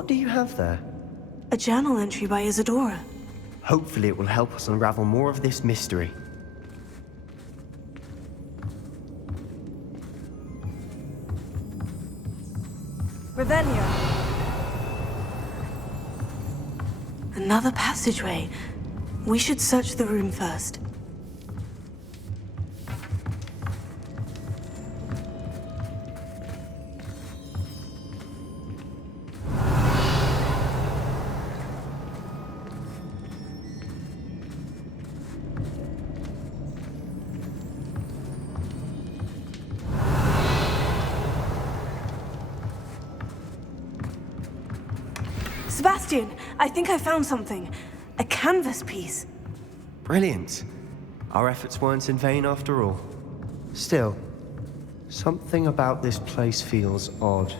What do you have there? A journal entry by Isadora. Hopefully it will help us unravel more of this mystery. Revelio. Another passageway. We should search the room first. Sebastian, I think I found something. A canvas piece. Brilliant. Our efforts weren't in vain after all. Still, something about this place feels odd.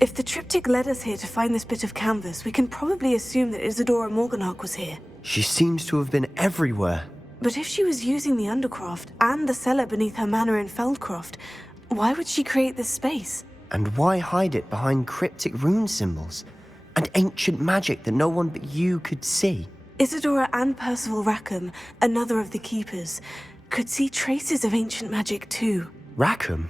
If the triptych led us here to find this bit of canvas, we can probably assume that Isadora Morganach was here. She seems to have been everywhere. But if she was using the Undercroft and the cellar beneath her manor in Feldcroft, why would she create this space? And why hide it behind cryptic rune symbols and ancient magic that no one but you could see? Isadora and Percival Rackham, another of the Keepers, could see traces of ancient magic too. Rackham?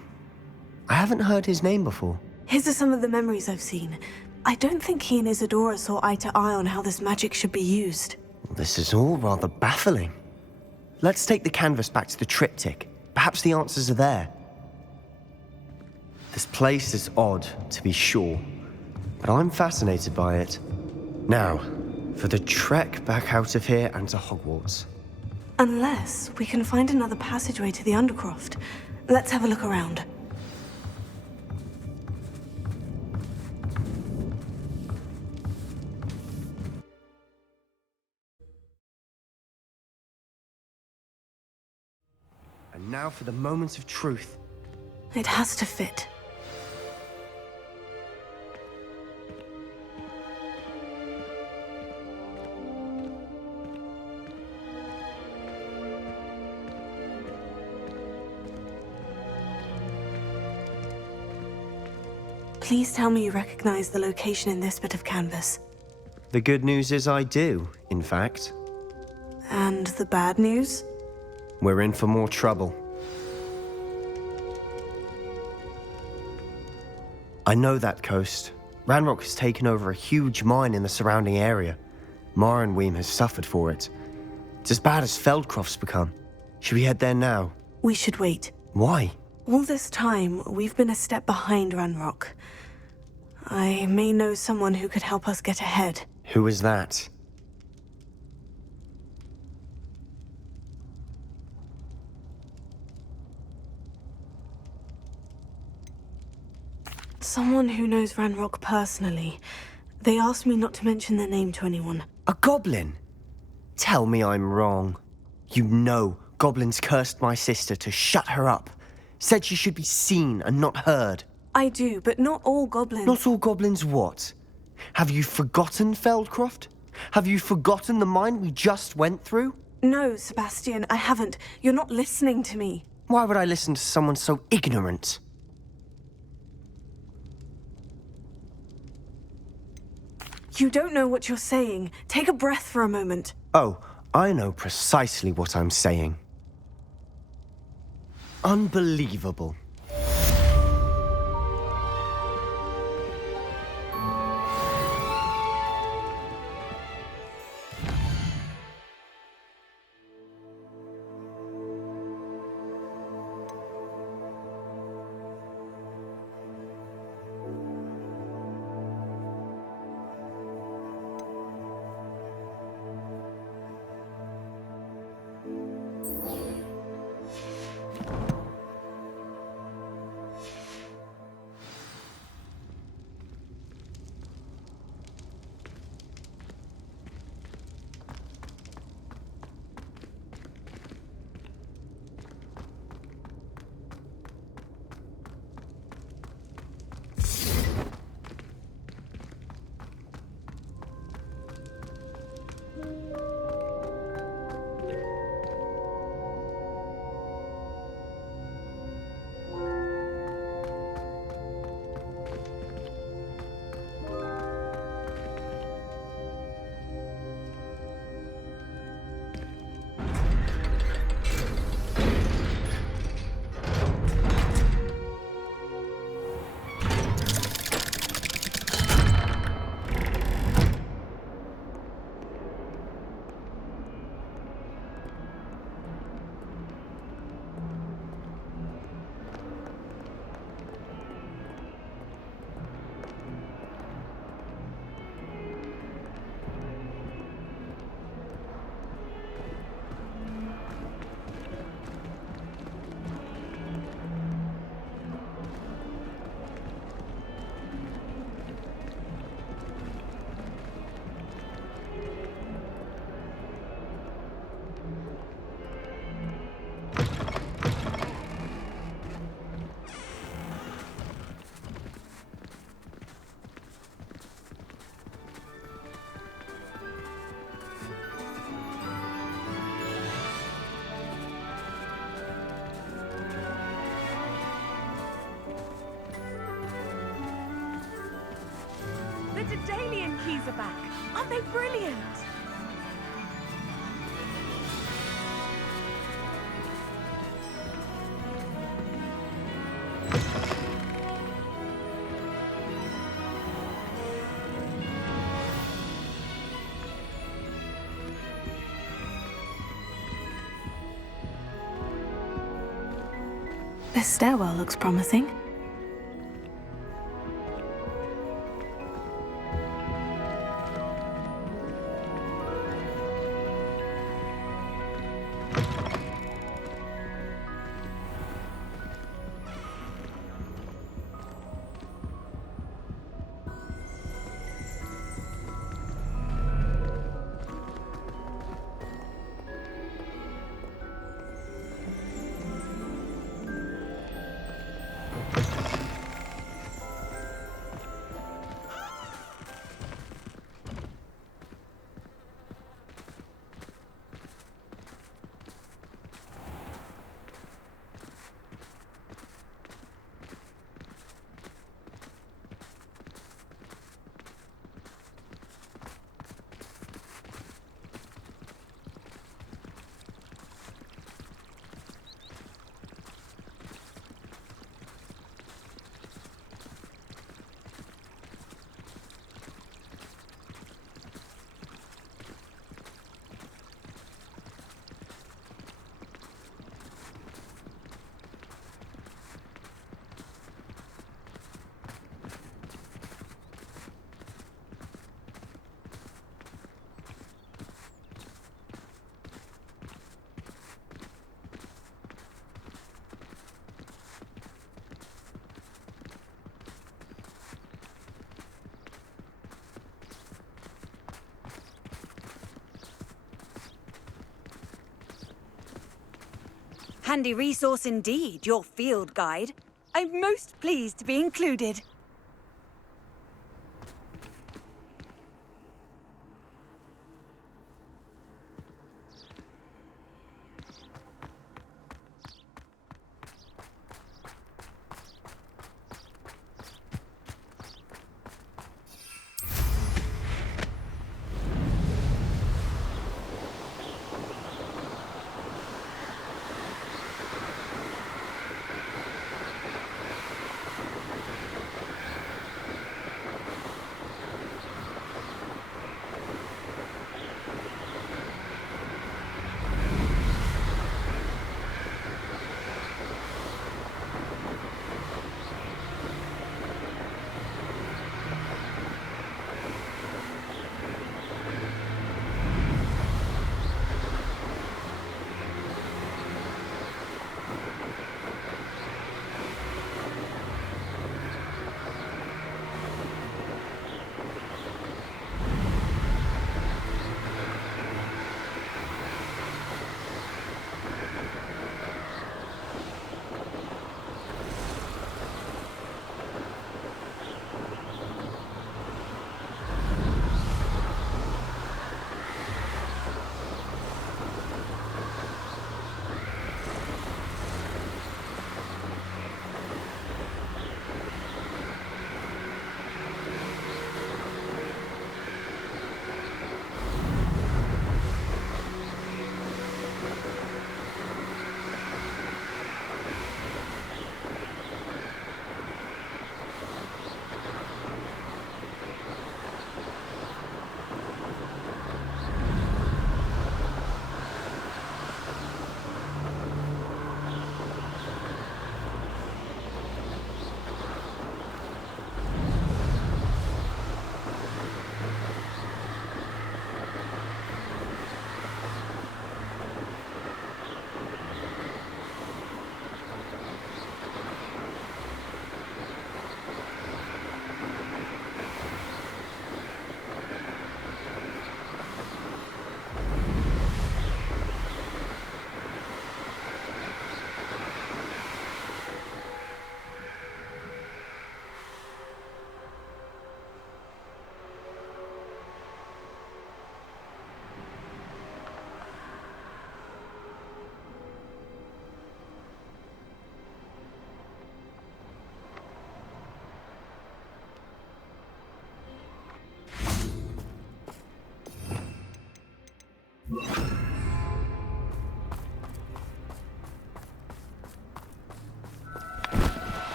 I haven't heard his name before. His are some of the memories I've seen. I don't think he and Isadora saw eye to eye on how this magic should be used. This is all rather baffling. Let's take the canvas back to the triptych. Perhaps the answers are there. This place is odd, to be sure, but I'm fascinated by it. Now, for the trek back out of here and to Hogwarts. Unless we can find another passageway to the Undercroft. Let's have a look around. And now for the moment of truth. It has to fit. Please tell me you recognize the location in this bit of canvas. The good news is I do, in fact. And the bad news? We're in for more trouble. I know that coast. Ranrock has taken over a huge mine in the surrounding area. Marenweem has suffered for it. It's as bad as Feldcroft's become. Should we head there now? We should wait. Why? All this time, we've been a step behind Ranrock. I may know someone who could help us get ahead. Who is that? Someone who knows Ranrock personally. They asked me not to mention their name to anyone. A goblin? Tell me I'm wrong. You know goblins cursed my sister to shut her up. Said she should be seen and not heard. I do, but not all goblins. Not all goblins what? Have you forgotten Feldcroft? Have you forgotten the mine we just went through? No, Sebastian, I haven't. You're not listening to me. Why would I listen to someone so ignorant? You don't know what you're saying. Take a breath for a moment. Oh, I know precisely what I'm saying. Unbelievable. The Daedalian keys are back. Aren't they brilliant? This stairwell looks promising. Handy resource indeed, your field guide. I'm most pleased to be included.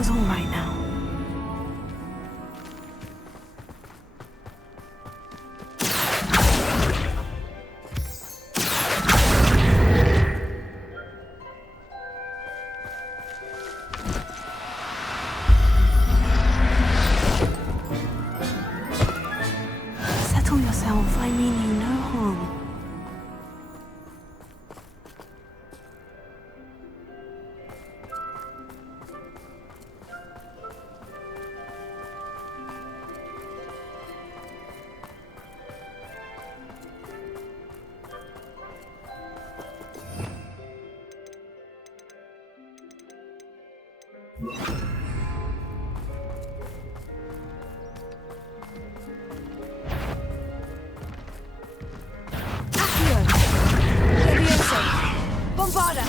Everything's all right now. Settle yourself. I mean you no harm. Bombarda!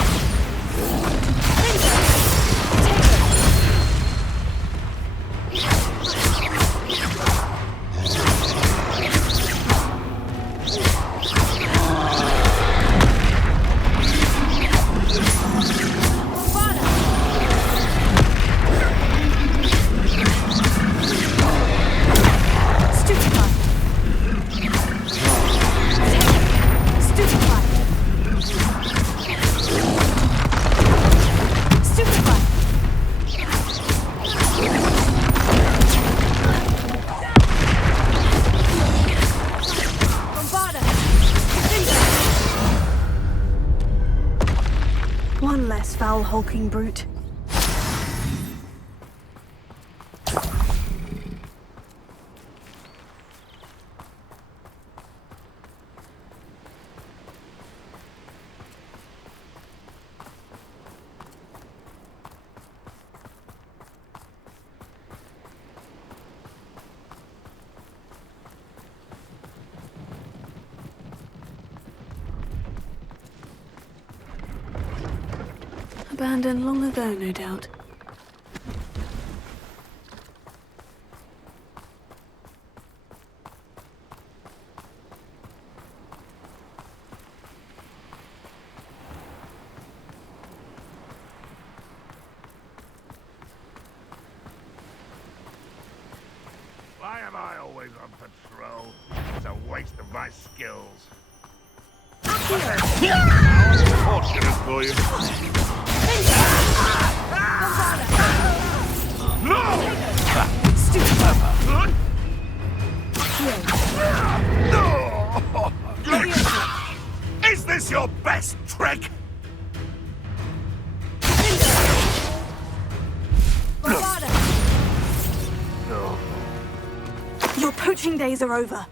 One less foul hulking brute. Abandoned long ago, no doubt. Why am I always on patrol? It's a waste of my skills. Fortunate for you. Is this your best trick? Your poaching days are over.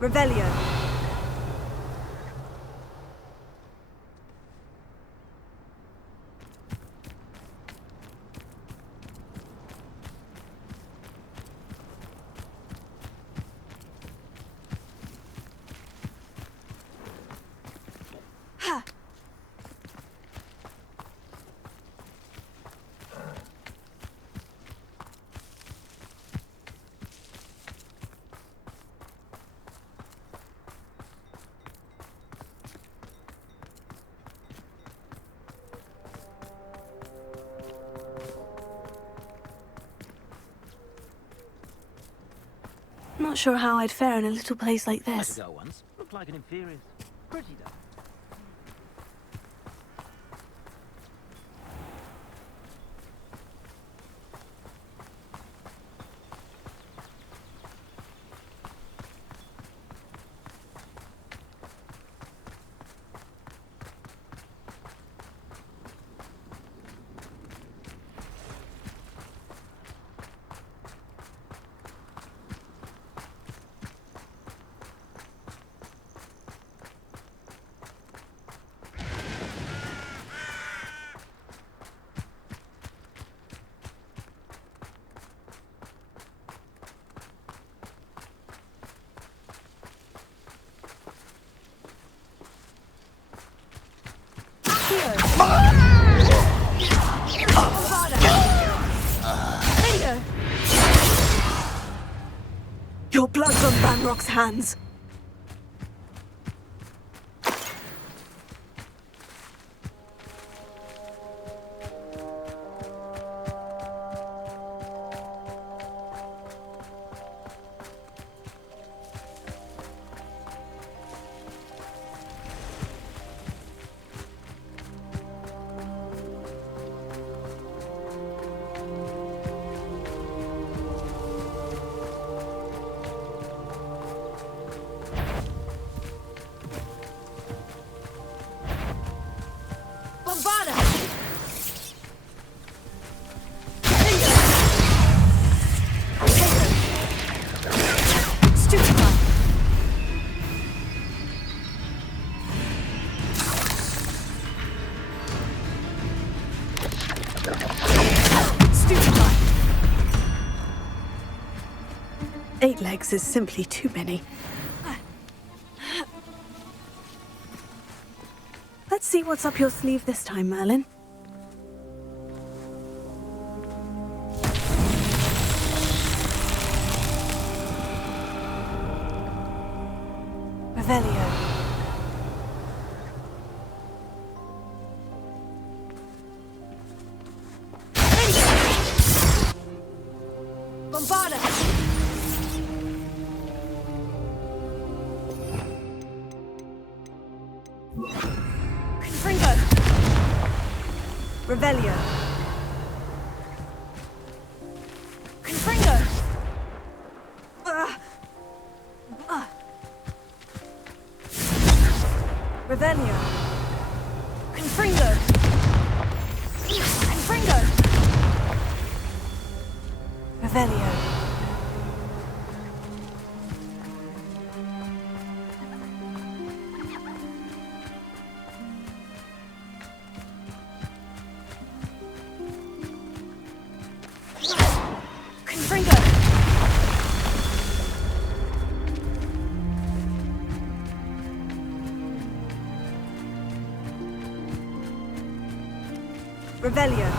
Revelio. Ha! Not sure how I'd fare in a little place like I this. could go once. Looked like an inferior. Pretty though. Your blood's on Banrock's hands. Eight legs is simply too many. Let's see what's up your sleeve this time, Merlin. Revelio. Bombarda! Confringo! Revelio! Confringo! Revelio! Confringo! Confringo! Revelio! Confringo! Revelio!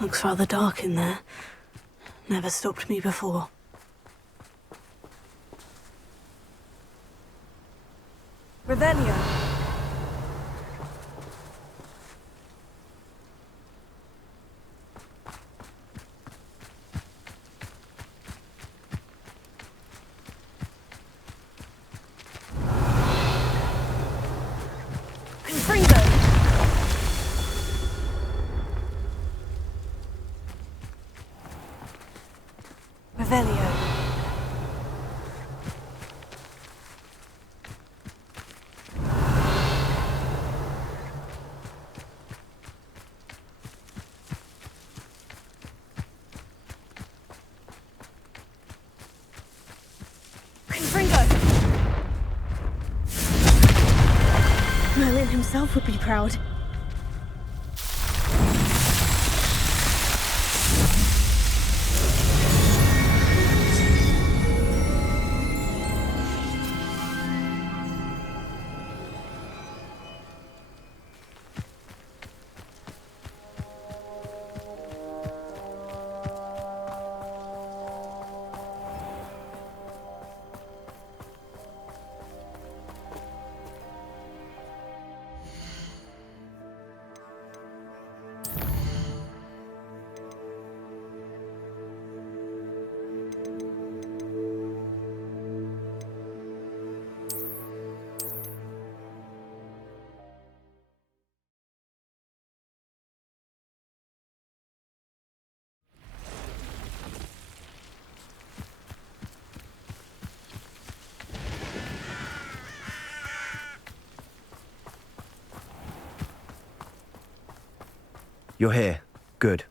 Looks rather dark in there. Never stopped me before. Revelio! Confringo! Revelio. Confringo! Merlin himself would be proud. You're here. Good.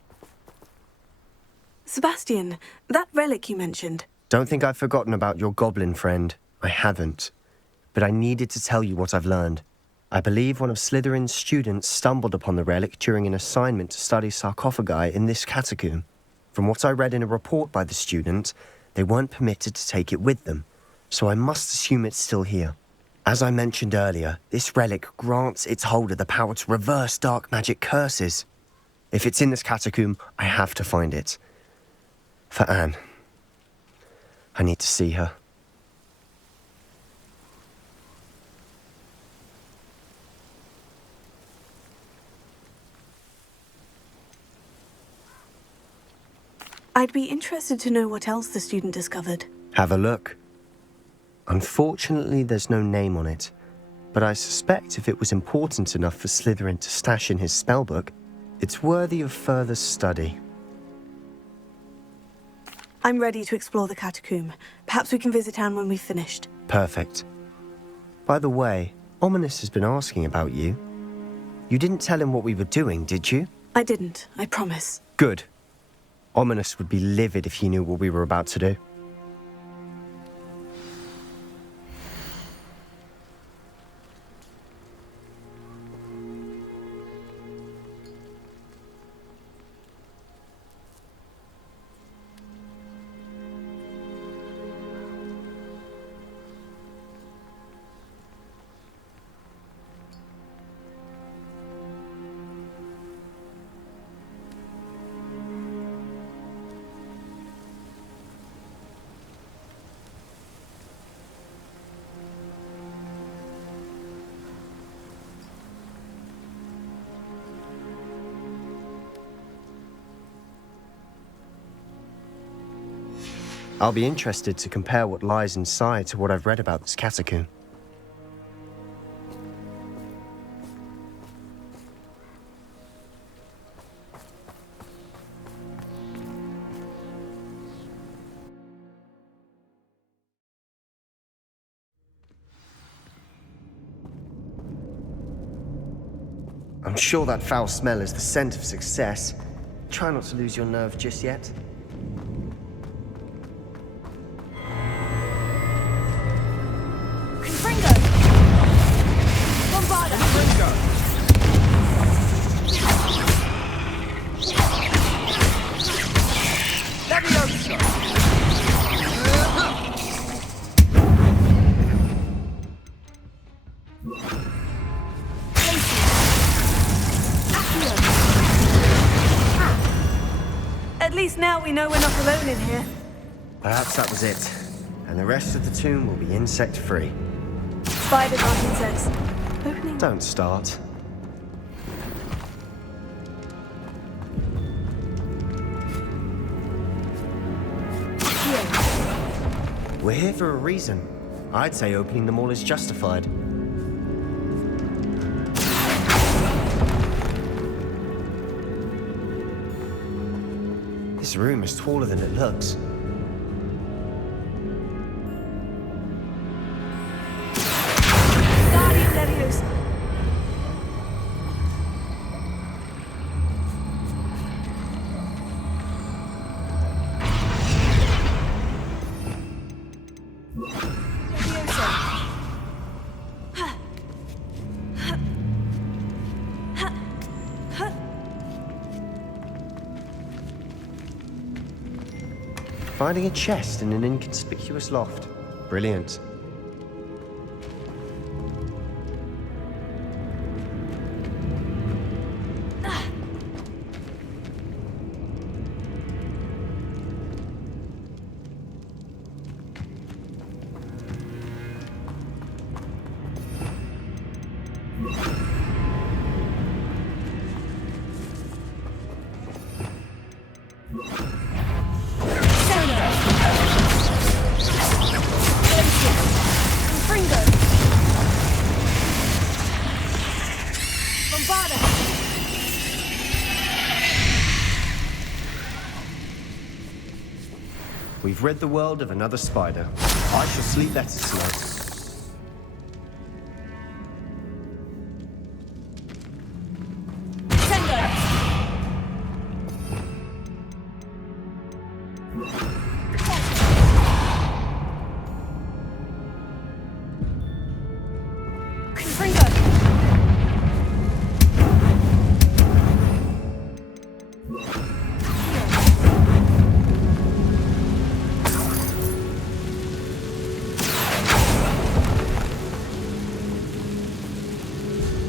Sebastian, that relic you mentioned. Don't think I've forgotten about your goblin friend. I haven't. But I needed to tell you what I've learned. I believe one of Slytherin's students stumbled upon the relic during an assignment to study sarcophagi in this catacomb. From what I read in a report by the student, they weren't permitted to take it with them, so I must assume it's still here. As I mentioned earlier, this relic grants its holder the power to reverse dark magic curses. If it's in this catacomb, I have to find it. For Anne. I need to see her. I'd be interested to know what else the student discovered. Have a look. Unfortunately, there's no name on it, but I suspect if it was important enough for Slytherin to stash in his spellbook, it's worthy of further study. I'm ready to explore the catacomb. Perhaps we can visit Anne when we've finished. Perfect. By the way, Ominous has been asking about you. You didn't tell him what we were doing, did you? I didn't, I promise. Good. Ominous would be livid if he knew what we were about to do. I'll be interested to compare what lies inside to what I've read about this catacomb. I'm sure that foul smell is the scent of success. Try not to lose your nerve just yet. At least now we know we're not alone in here. Perhaps that was it. And the rest of the tomb will be insect-free. Spiders aren't insects. Opening. Don't start. We're here for a reason. I'd say opening them all is justified. This room is taller than it looks. Guardian Leviosa. Finding a chest in an inconspicuous loft. Brilliant. We've rid the world of another spider. I shall sleep better tonight.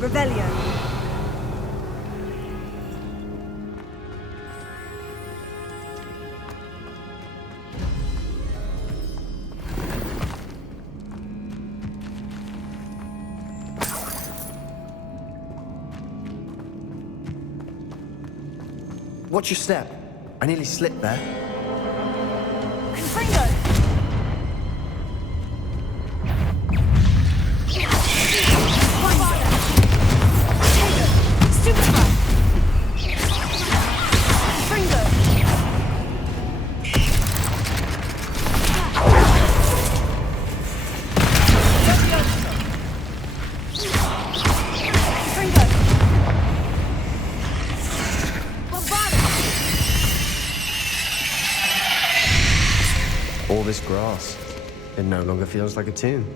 Revelio. Watch your step. I nearly slipped there. Confringo! All this grass. It no longer feels like a tomb.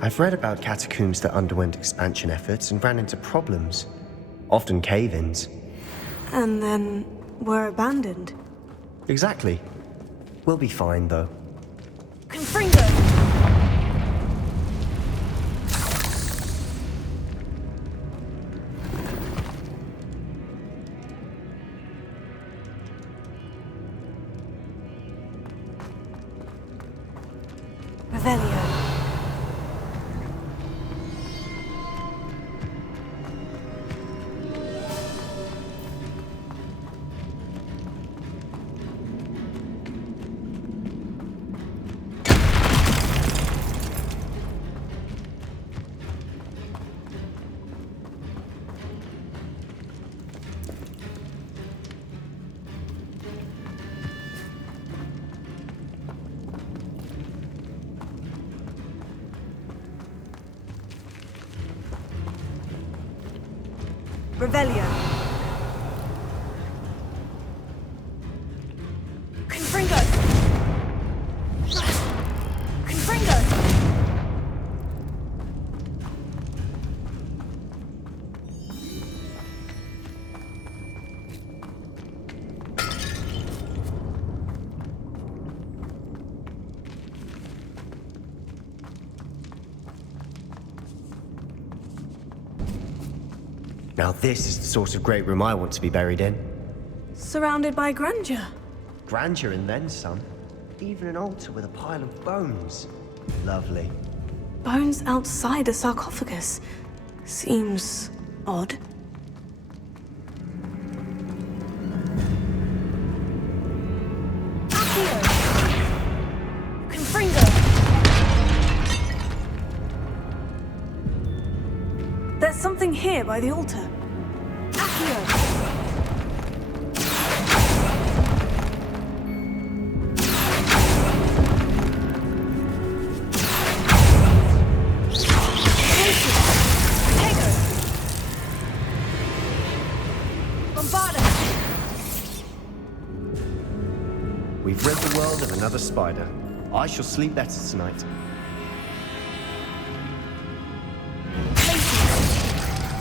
I've read about catacombs that underwent expansion efforts and ran into problems. Often cave-ins. And then were abandoned. Exactly. We'll be fine, though. Confringo! Revelio. Revelio. Confringo! Confringo! Now this is the sort of great room I want to be buried in. Surrounded by grandeur. Grandeur and then some. Even an altar with a pile of bones. Lovely. Bones outside a sarcophagus. Seems odd. Accio! Confringo! There's something here by the altar. Accio! We've rid the world of another spider. I shall sleep better tonight.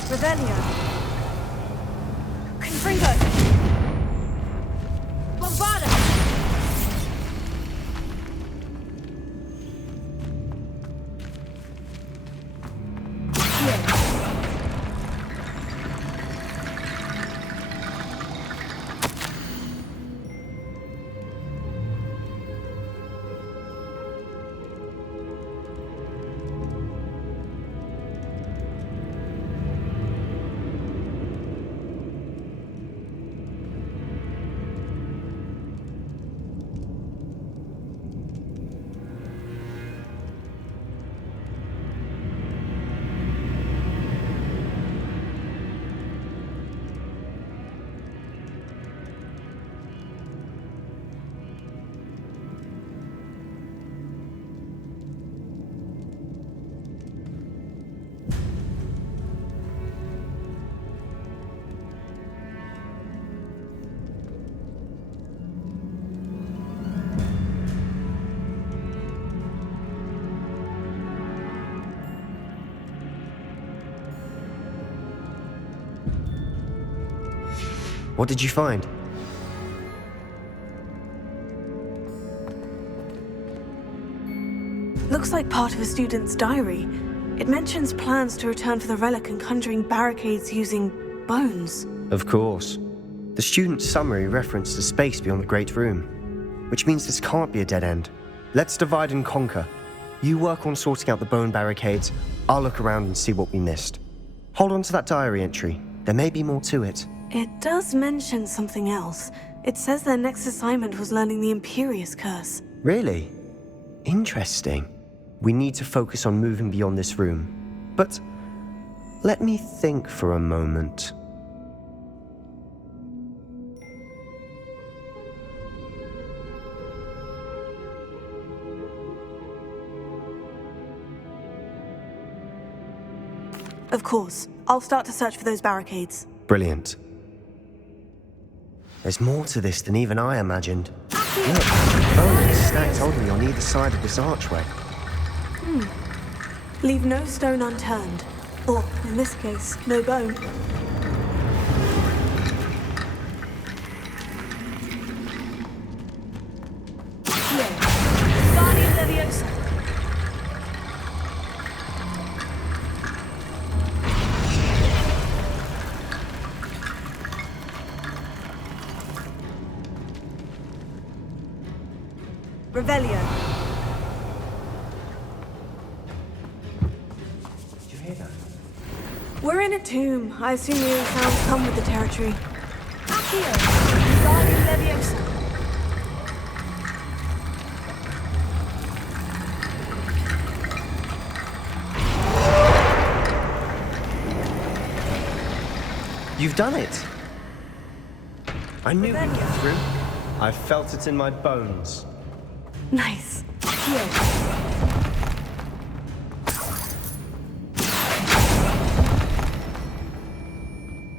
Revelio. Confringo. Bombarda. What did you find? Looks like part of a student's diary. It mentions plans to return for the relic and conjuring barricades using bones. Of course. The student's summary referenced a space beyond the Great Room, which means this can't be a dead end. Let's divide and conquer. You work on sorting out the bone barricades, I'll look around and see what we missed. Hold on to that diary entry. There may be more to it. It does mention something else. It says their next assignment was learning the Imperious Curse. Really? Interesting. We need to focus on moving beyond this room. But let me think for a moment. Of course. I'll start to search for those barricades. Brilliant. There's more to this than even I imagined. Look, bones stacked holding on either side of this archway. Leave no stone unturned. Or, in this case, no bone. Guardian Leviosa. Revelio. Did you hear that? We're in a tomb. I assume the sounds come with the territory. Accio. Guardian Leviosa. You've done it! I knew we'd Revelio. get through. I felt it in my bones. Nice.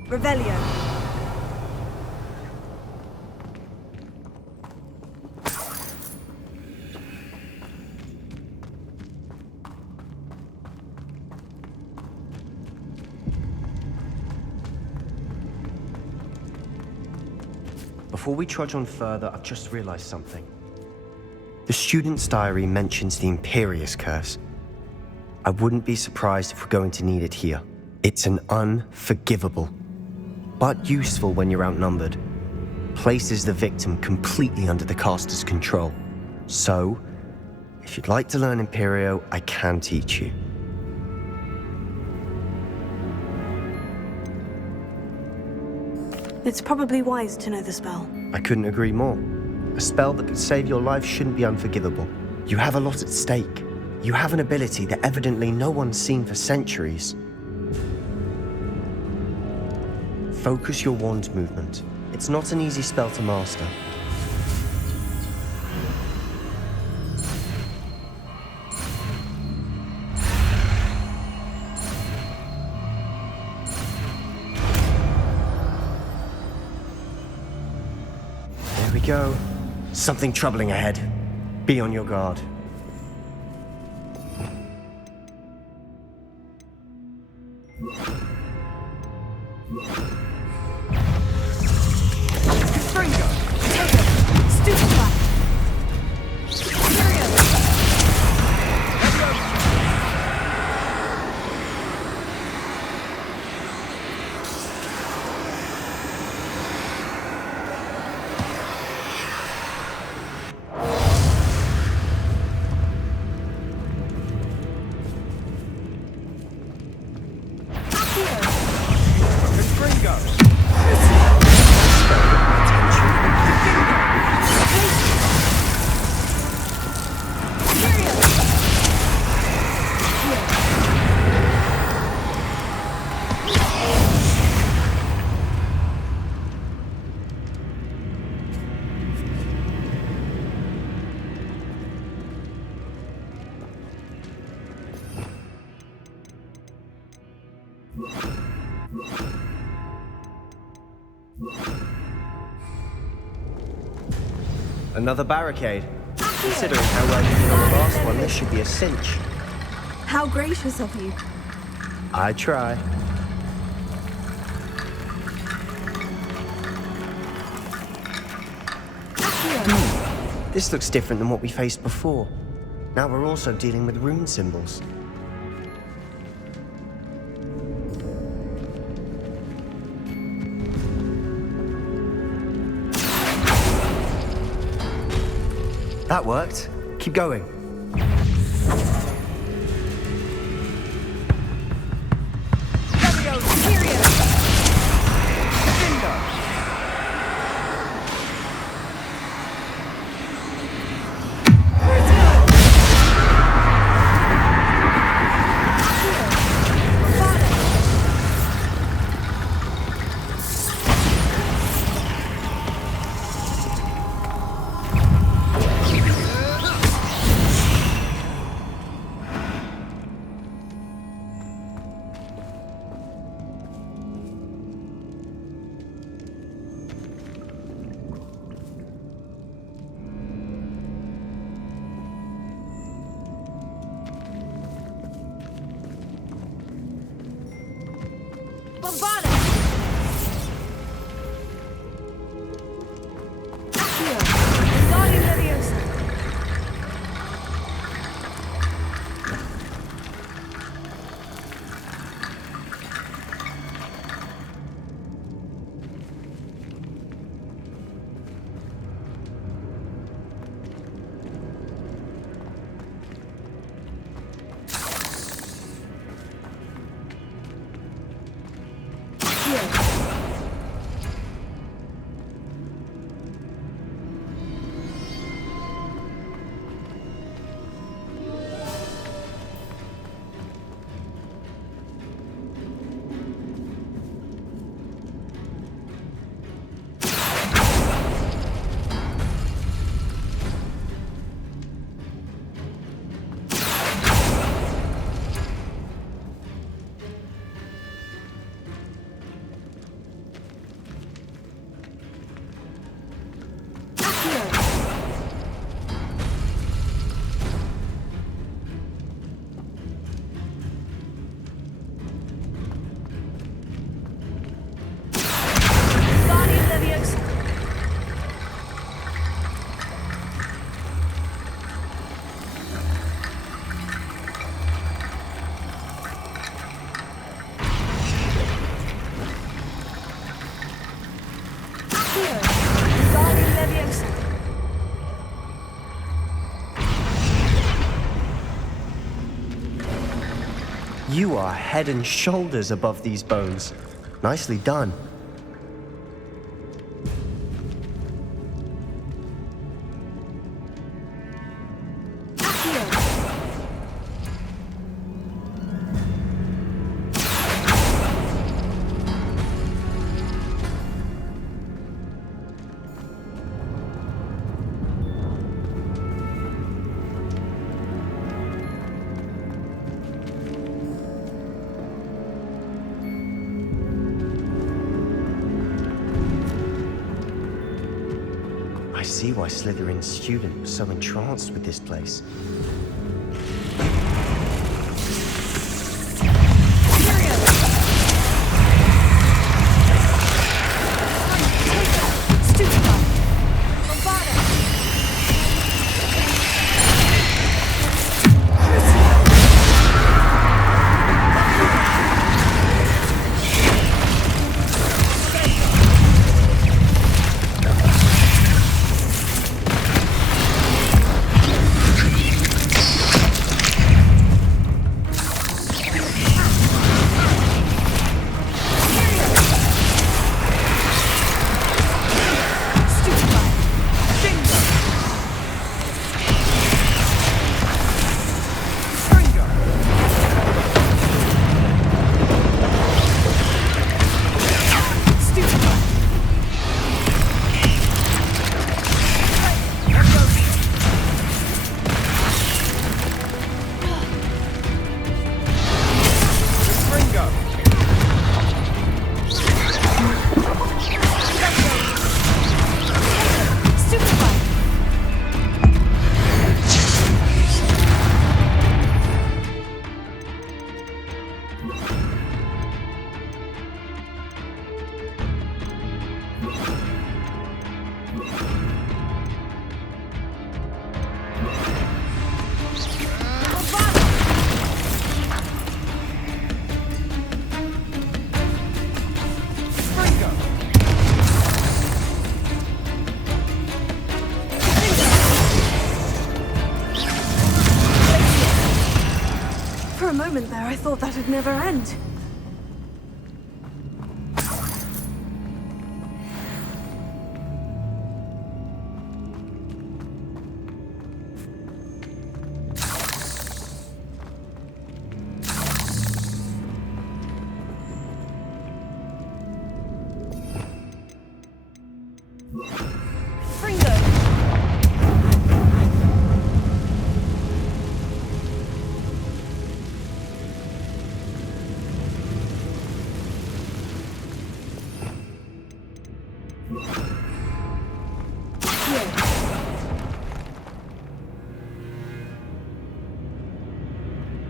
Revelio. Before we trudge on further, I've just realized something. The student's diary mentions the Imperious Curse. I wouldn't be surprised if we're going to need it here. It's an unforgivable, but useful when you're outnumbered. Places the victim completely under the caster's control. So, if you'd like to learn Imperio, I can teach you. It's probably wise to know the spell. I couldn't agree more. A spell that could save your life shouldn't be unforgivable. You have a lot at stake. You have an ability that evidently no one's seen for centuries. Focus your wand's movement. It's not an easy spell to master. There we go. Something troubling ahead. Be on your guard. Another barricade. Considering how well you did on the last one, this should be a cinch. How gracious of you. I try. This looks different than what we faced before. Now we're also dealing with rune symbols. That worked. Keep going. You are head and shoulders above these bones. Nicely done. I see why Slytherin's student was so entranced with this place. a moment there, I thought that'd never end.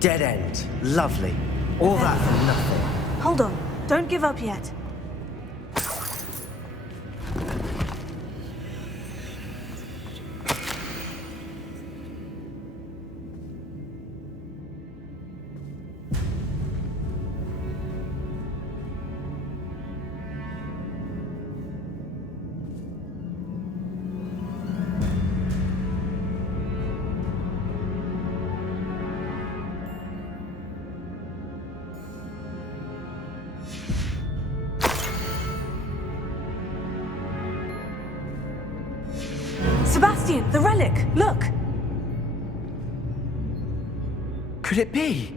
Dead end. Lovely. All that for nothing. Hold on. Don't give up yet. Sebastian, the relic! Look! Could it be?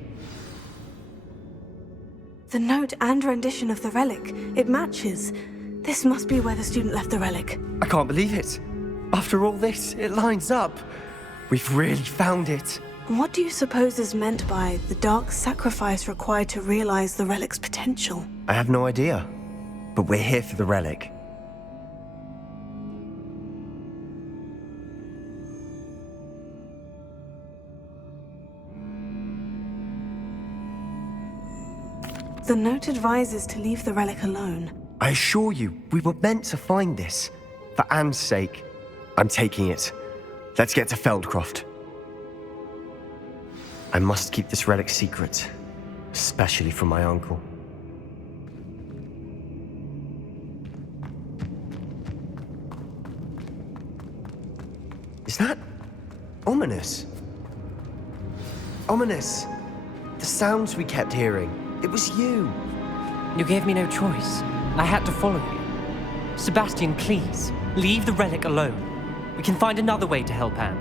The note and rendition of the relic. It matches. This must be where the student left the relic. I can't believe it. After all this, it lines up. We've really found it. What do you suppose is meant by the dark sacrifice required to realize the relic's potential? I have no idea. But we're here for the relic. The note advises to leave the relic alone. I assure you, we were meant to find this. For Anne's sake. I'm taking it. Let's get to Feldcroft. I must keep this relic secret. Especially from my uncle. Is that ominous? Ominous. The sounds we kept hearing. It was you. You gave me no choice. I had to follow you. Sebastian, please, leave the relic alone. We can find another way to help Anne.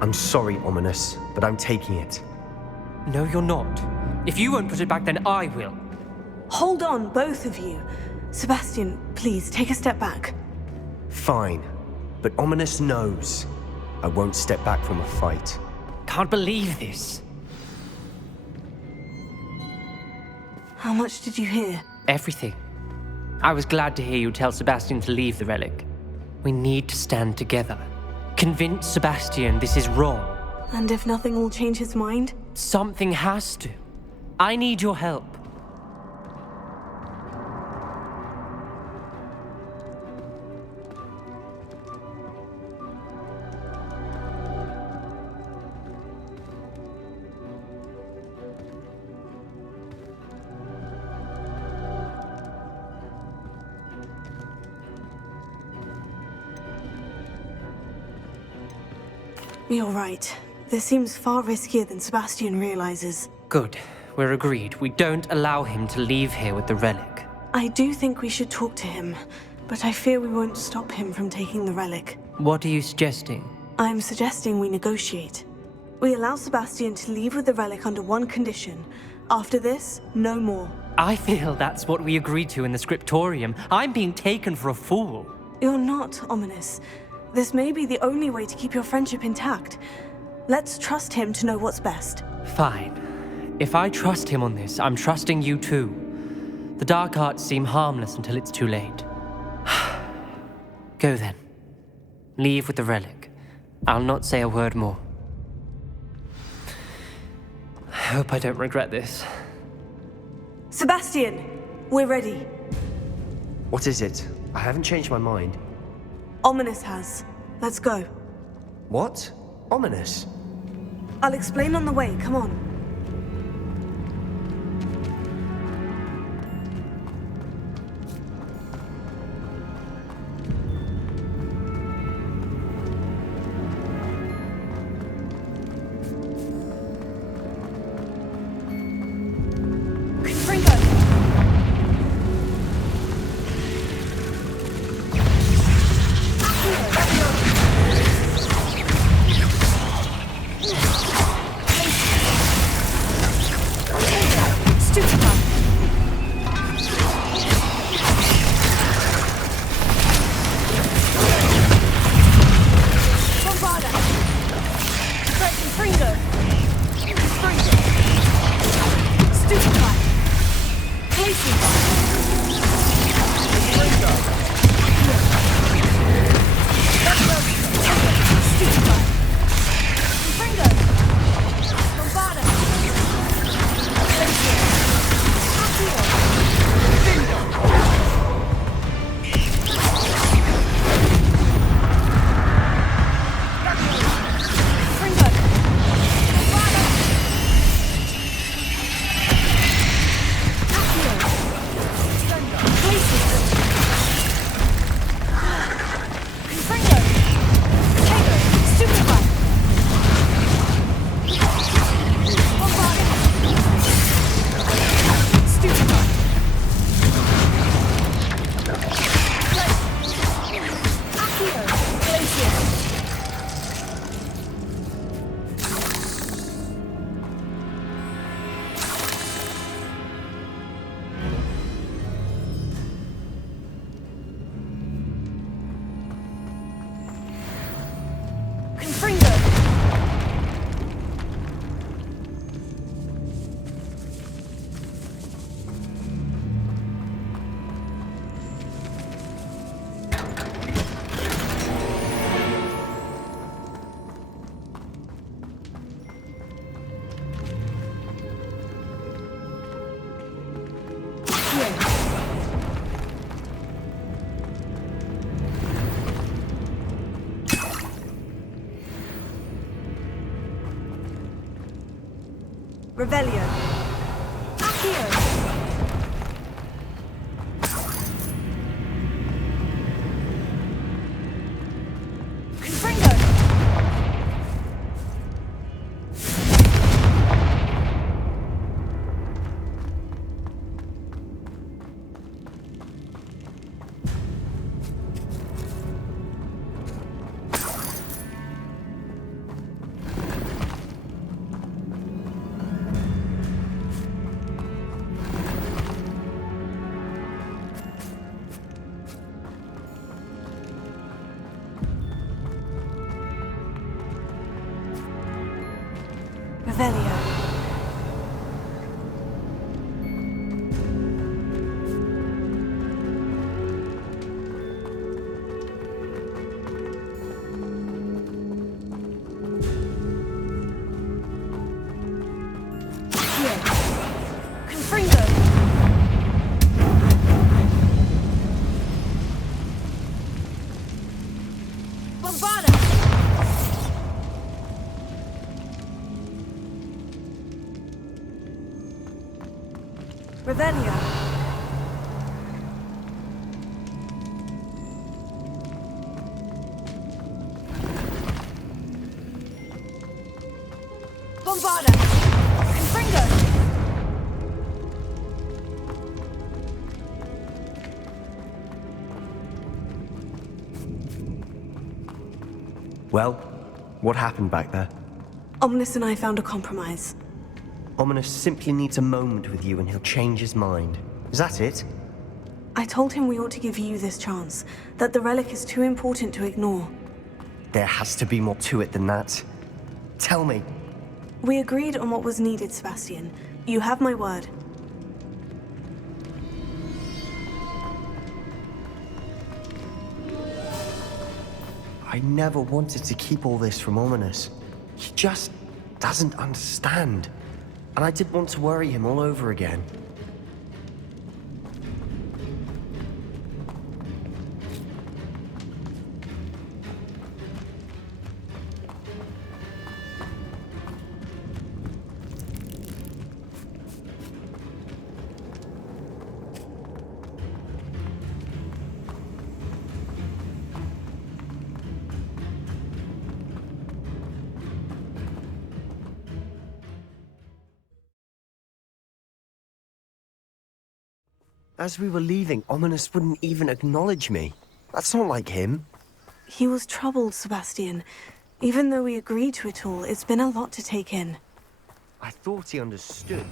I'm sorry, Ominous, but I'm taking it. No, you're not. If you won't put it back, then I will. Hold on, both of you. Sebastian, please, take a step back. Fine. But Ominous knows. I won't step back from a fight. Can't believe this. How much did you hear? Everything. I was glad to hear you tell Sebastian to leave the relic. We need to stand together. Convince Sebastian this is wrong. And if nothing will change his mind? Something has to. I need your help. You're right. This seems far riskier than Sebastian realizes. Good. We're agreed. We don't allow him to leave here with the relic. I do think we should talk to him, but I fear we won't stop him from taking the relic. What are you suggesting? I'm suggesting we negotiate. We allow Sebastian to leave with the relic under one condition. After this, no more. I feel that's what we agreed to in the scriptorium. I'm being taken for a fool. You're not, Ominous. This may be the only way to keep your friendship intact. Let's trust him to know what's best. Fine. If I trust him on this, I'm trusting you too. The dark arts seem harmless until it's too late. Go then. Leave with the relic. I'll not say a word more. I hope I don't regret this. Sebastian! We're ready. What is it? I haven't changed my mind. Ominous has. Let's go. What? Ominous? I'll explain on the way. Come on. Revelio. Accio. Confringo. Revelio. Confringo. Bombarda. Revelio. Bombarda. Confringo. Well, what happened back there? Ominous and I found a compromise. Ominous simply needs a moment with you and he'll change his mind. Is that it? I told him we ought to give you this chance, that the relic is too important to ignore. There has to be more to it than that. Tell me. We agreed on what was needed, Sebastian. You have my word. I never wanted to keep all this from Ominous. He just doesn't understand. And I didn't want to worry him all over again. As we were leaving, Ominous wouldn't even acknowledge me. That's not like him. He was troubled, Sebastian. Even though we agreed to it all, it's been a lot to take in. I thought he understood.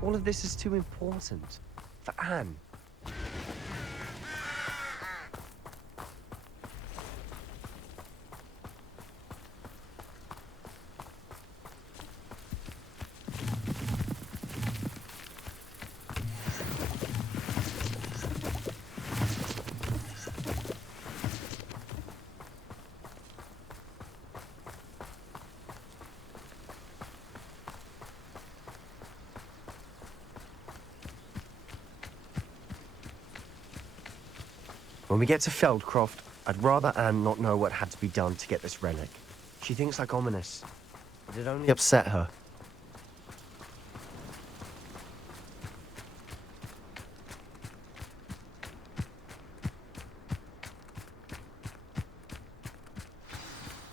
All of this is too important. For Anne. When we get to Feldcroft, I'd rather Anne not know what had to be done to get this relic. She thinks like Ominous. It'd only upset her.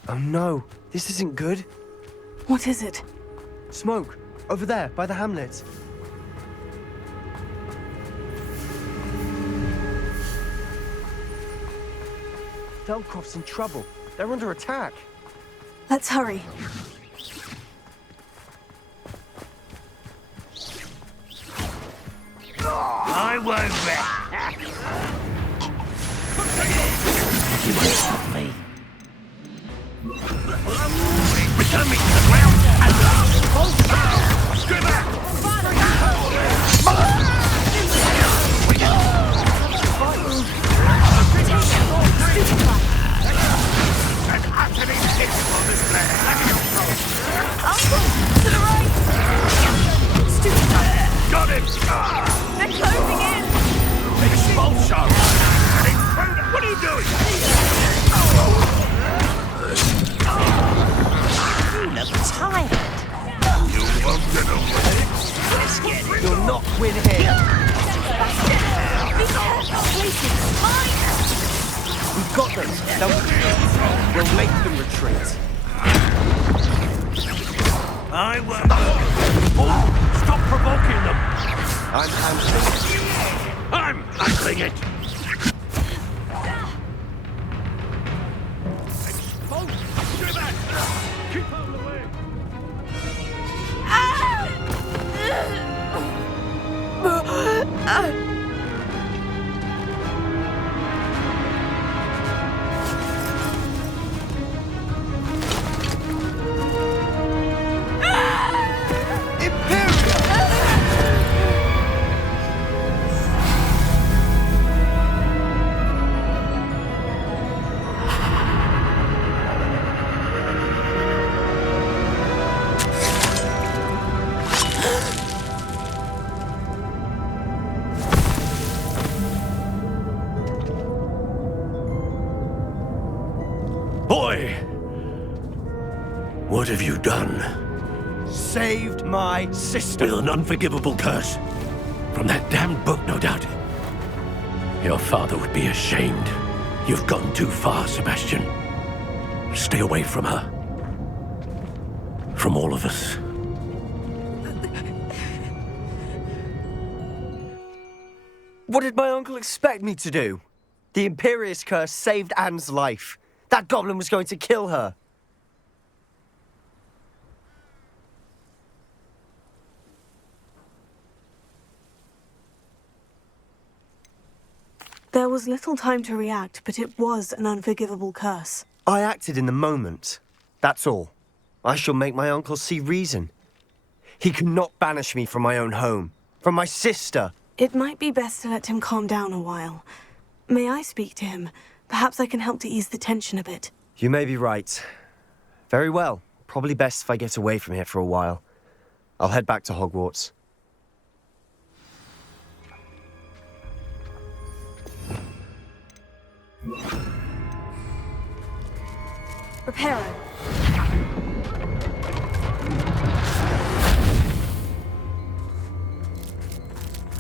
Oh no, this isn't good. What is it? Smoke, over there, by the hamlet. Feldcroft's in trouble. They're under attack. Let's hurry. I won't You won't stop me. return me to the ground and screw back! An utterly pitiful display. Uncle, to the right! Stupid. Got him! They're closing in! Expulsion! An intruder! What are you doing? I will. Oh, stop provoking them. I'm handling it. I'm handling it. Exposed. Get back. Keep out of the way. Boy! What have you done? Saved my sister. With an unforgivable curse. From that damned book, no doubt. Your father would be ashamed. You've gone too far, Sebastian. Stay away from her. From all of us. What did my uncle expect me to do? The Imperious curse saved Anne's life. That goblin was going to kill her. There was little time to react, but it was an unforgivable curse. I acted in the moment. That's all. I shall make my uncle see reason. He cannot banish me from my own home, from my sister. It might be best to let him calm down a while. May I speak to him? Perhaps I can help to ease the tension a bit. You may be right. Very well. Probably best if I get away from here for a while. I'll head back to Hogwarts. Reparo.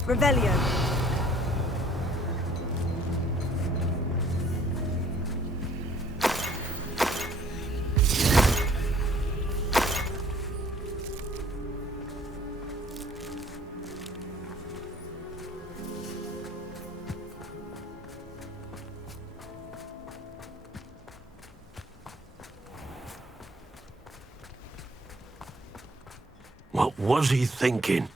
Revelio. What was he thinking?